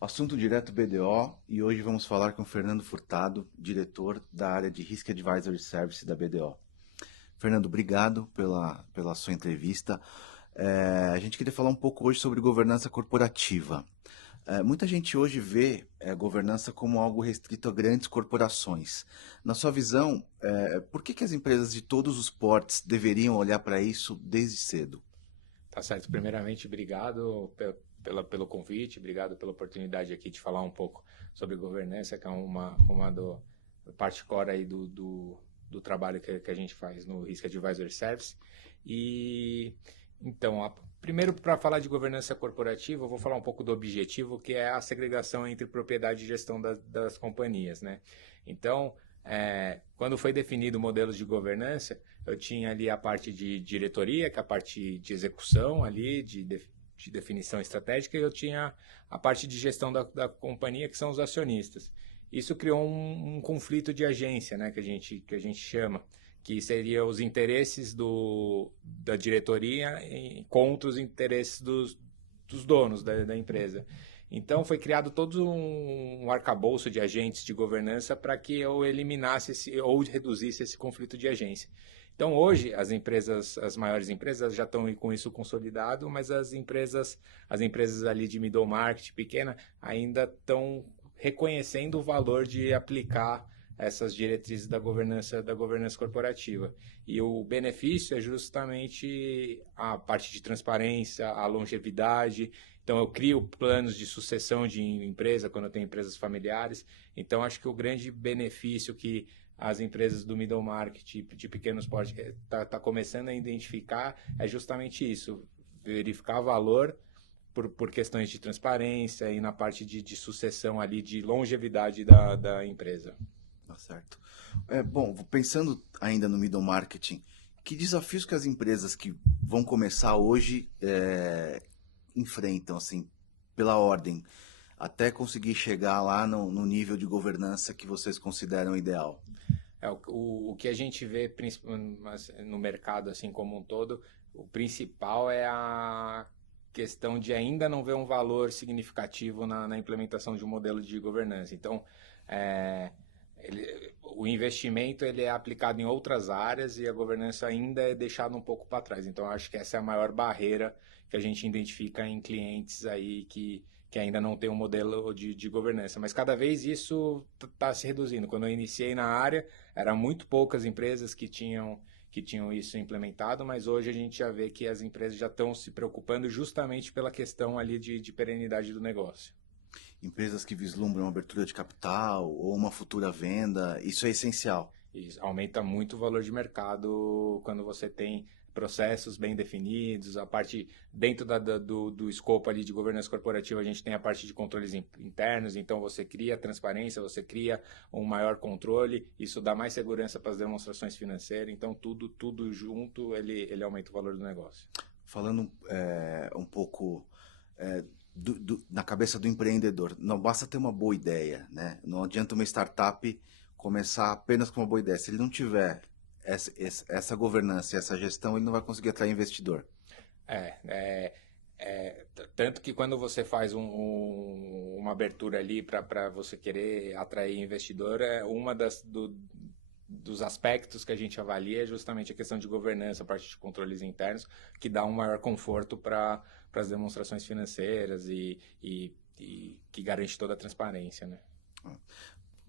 Assunto direto BDO e hoje vamos falar com Fernando Furtado, diretor da área de Risk Advisory Service da BDO. Fernando, obrigado pela sua entrevista. A gente queria falar um pouco hoje sobre governança corporativa. Muita gente hoje vê governança como algo restrito a grandes corporações. Na sua visão, por que as empresas de todos os portes deveriam olhar para isso desde cedo? Tá certo. Primeiramente, obrigado pelo convite, obrigado pela oportunidade aqui de falar um pouco sobre governança, que é uma parte core aí do trabalho que a gente faz no Risk Advisory Service. E então, primeiro para falar de governança corporativa, eu vou falar um pouco do objetivo, que é a segregação entre propriedade e gestão das companhias, né? Então, quando foi definido modelos de governança, eu tinha ali a parte de diretoria, que é a parte de execução ali, de definição estratégica, e eu tinha a parte de gestão da companhia, que são os acionistas. Isso criou um conflito de agência, né, que a gente chama, que seria os interesses da diretoria contra os interesses dos donos da empresa. Então foi criado todo um arcabouço de agentes de governança para que eu eliminasse ou reduzisse esse conflito de agência. Então hoje as maiores empresas já estão com isso consolidado, mas as empresas ali de middle market pequena ainda estão reconhecendo o valor de aplicar essas diretrizes da governança corporativa. E o benefício é justamente a parte de transparência, a longevidade. Então, eu crio planos de sucessão de empresa quando eu tenho empresas familiares. Então, acho que o grande benefício que as empresas do middle market, de pequenos porte, está começando a identificar é justamente isso: verificar valor por questões de transparência e na parte de sucessão ali, de longevidade da empresa. Tá certo. Bom, pensando ainda no middle marketing, que desafios que as empresas que vão começar hoje enfrentam, assim, pela ordem, até conseguir chegar lá no nível de governança que vocês consideram ideal? O que a gente vê no mercado assim como um todo, o principal é a questão de ainda não ver um valor significativo na implementação de um modelo de governança. Então, é, o investimento ele é aplicado em outras áreas e a governança ainda é deixada um pouco para trás. Então, acho que essa é a maior barreira que a gente identifica em clientes aí que ainda não tem um modelo de governança. Mas cada vez isso está se reduzindo. Quando eu iniciei na área, eram muito poucas empresas que tinham isso implementado, mas hoje a gente já vê que as empresas já estão se preocupando justamente pela questão ali de perenidade do negócio. Empresas que vislumbram abertura de capital ou uma futura venda, isso é essencial. E aumenta muito o valor de mercado quando você tem processos bem definidos, a parte dentro do escopo ali de governança corporativa, a gente tem a parte de controles internos, então você cria transparência, você cria um maior controle, isso dá mais segurança para as demonstrações financeiras, então tudo junto ele aumenta o valor do negócio. Falando um pouco é, na cabeça do empreendedor, não basta ter uma boa ideia, né? Não adianta uma startup começar apenas com uma boa ideia. Se ele não tiver essa governança e essa gestão, ele não vai conseguir atrair investidor. É, é, tanto que quando você faz uma abertura ali para você querer atrair investidor, dos aspectos que a gente avalia é justamente a questão de governança, a parte de controles internos, que dá um maior conforto para as demonstrações financeiras e que garante toda a transparência, né?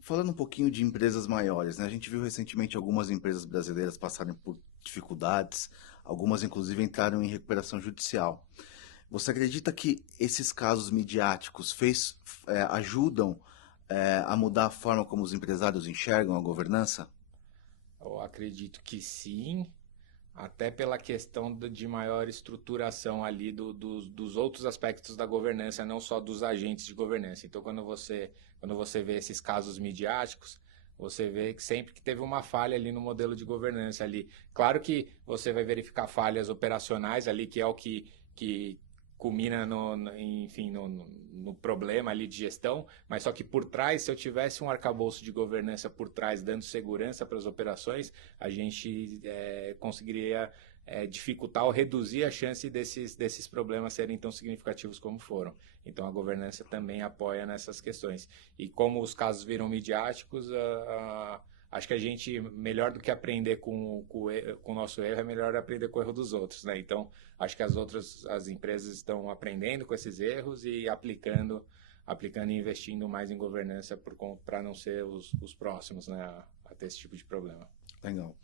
Falando um pouquinho de empresas maiores, né? A gente viu recentemente algumas empresas brasileiras passarem por dificuldades, algumas inclusive entraram em recuperação judicial. Você acredita que esses casos midiáticos ajudam a mudar a forma como os empresários enxergam a governança? Eu acredito que sim, até pela questão de maior estruturação ali dos outros aspectos da governança, não só dos agentes de governança. Então, quando você vê esses casos midiáticos, você vê que sempre que teve uma falha ali no modelo de governança ali. Claro que você vai verificar falhas operacionais ali, que é o que culmina enfim, no problema ali de gestão, mas só que por trás, se eu tivesse um arcabouço de governança por trás, dando segurança para as operações, a gente conseguiria dificultar ou reduzir a chance desses problemas serem tão significativos como foram. Então a governança também apoia nessas questões. E como os casos viram midiáticos, acho que a gente, melhor do que aprender com o nosso erro, é melhor aprender com o erro dos outros, né? Então, acho que as empresas estão aprendendo com esses erros e aplicando e investindo mais em governança para não ser os próximos, né, a ter esse tipo de problema. Legal.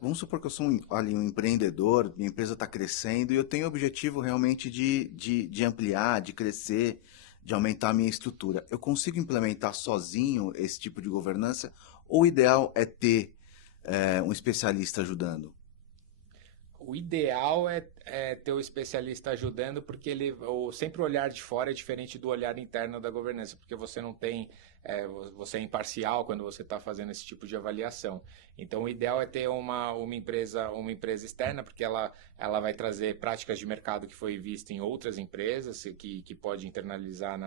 Vamos supor que eu sou um empreendedor, minha empresa está crescendo e eu tenho o objetivo realmente de ampliar, de crescer, de aumentar a minha estrutura. Eu consigo implementar sozinho esse tipo de governança ou o ideal é ter um especialista ajudando? O ideal é ter o especialista ajudando, porque sempre o olhar de fora é diferente do olhar interno da governança, porque você não tem, você é imparcial quando você está fazendo esse tipo de avaliação. Então, o ideal é ter uma empresa externa, porque ela vai trazer práticas de mercado que foi vista em outras empresas, que pode internalizar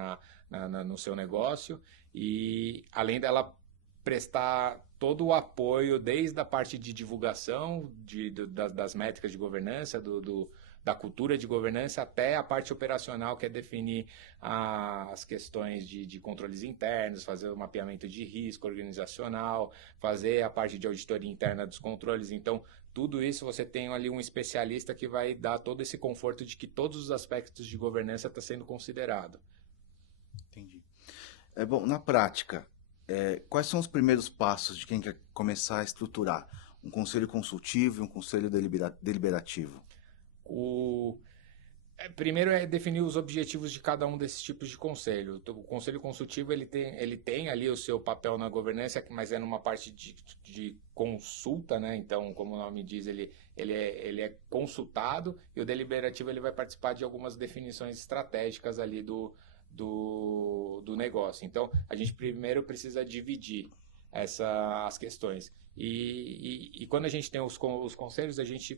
no seu negócio, e além dela prestar todo o apoio, desde a parte de divulgação das métricas de governança, da cultura de governança, até a parte operacional, que é definir as questões de controles internos, fazer o mapeamento de risco organizacional, fazer a parte de auditoria interna dos controles. Então, tudo isso você tem ali um especialista que vai dar todo esse conforto de que todos os aspectos de governança estão sendo considerados. Entendi. Bom, na prática, quais são os primeiros passos de quem quer começar a estruturar um conselho consultivo e um conselho deliberativo? Primeiro é definir os objetivos de cada um desses tipos de conselho. O conselho consultivo ele tem ali o seu papel na governança, mas é numa parte de consulta, né? Então, como o nome diz, ele é consultado, e o deliberativo ele vai participar de algumas definições estratégicas ali do negócio. Então, a gente primeiro precisa dividir as questões. E quando a gente tem os conselhos, a gente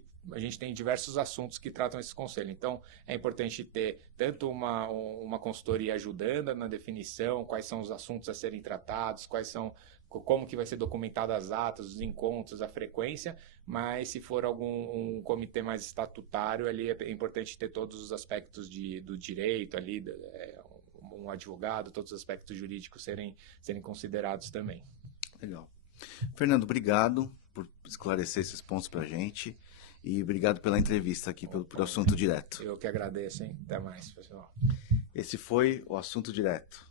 tem diversos assuntos que tratam esse conselho. Então, é importante ter tanto uma consultoria ajudando na definição, quais são os assuntos a serem tratados, como que vai ser documentada as atas, os encontros, a frequência, mas se for um comitê mais estatutário, ali é importante ter todos os aspectos do direito ali, um advogado, todos os aspectos jurídicos serem considerados também. Legal. Fernando, obrigado por esclarecer esses pontos para a gente e obrigado pela entrevista aqui por Assunto Direto. Eu que agradeço, hein? Até mais, pessoal. Esse foi o Assunto Direto.